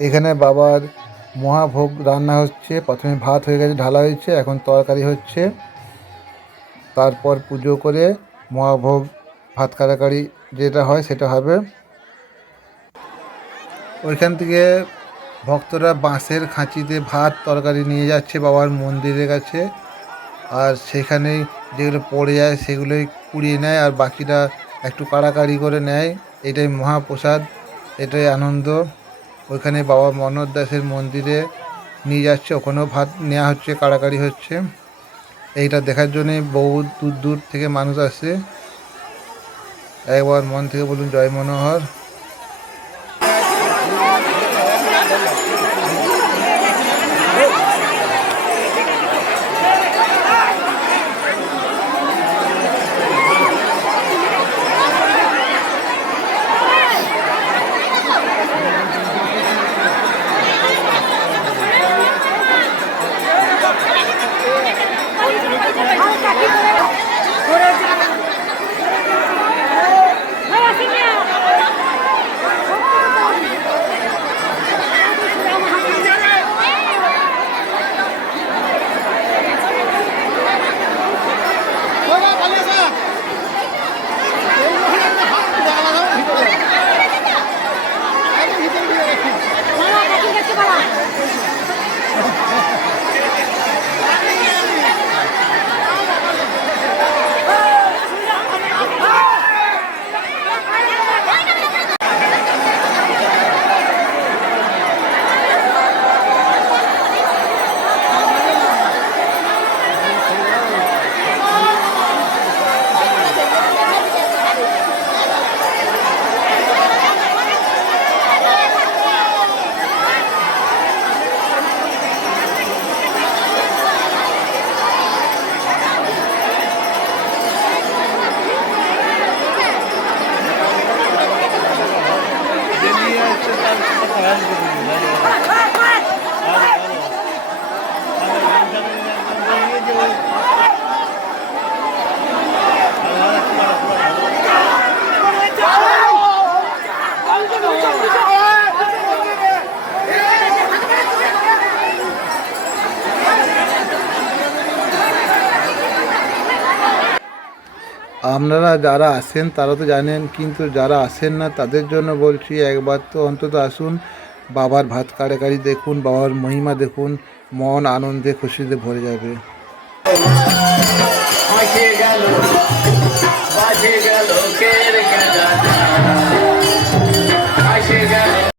এখানে বাবার মহাভোগ রান্না হচ্ছে। প্রথমে ভাত হয়ে গেছে, ঢালা হয়েছে, এখন তরকারি হচ্ছে। তারপর পুজো করে মহাভোগ ভাত কারাকারি যেটা হয় সেটা হবে। ওইখান থেকে ভক্তরা বাঁশের খাঁচিতে ভাত তরকারি নিয়ে যাচ্ছে বাবার মন্দিরের কাছে। আর সেখানেই যেগুলো পড়ে যায় সেগুলোই কুড়িয়ে নেয় আর বাকিটা একটু কাড়াকাড়ি করে নেয়। এটাই মহাপ্রসাদ, এটাই আনন্দ। ওইখানে বাবা মনোহর দাসের মন্দিরে নিয়ে যাচ্ছে। ওখানেও ভাত নেওয়া হচ্ছে, কাড়াকাড়ি হচ্ছে। এইটা দেখার জন্যে বহু দূর দূর থেকে মানুষ আসছে একবার মন থেকে বলুন, জয় মনোহর। grande. আপনারা যারা আসেন তারা তো জানেন, কিন্তু যারা আসেন না, তাদের জন্য বলছি একবার তো অন্তত আসুন, বাবার ভাত কাড়াকাড়ি দেখুন, বাবার মহিমা দেখুন, মন আনন্দে খুশিতে ভরে যাবে।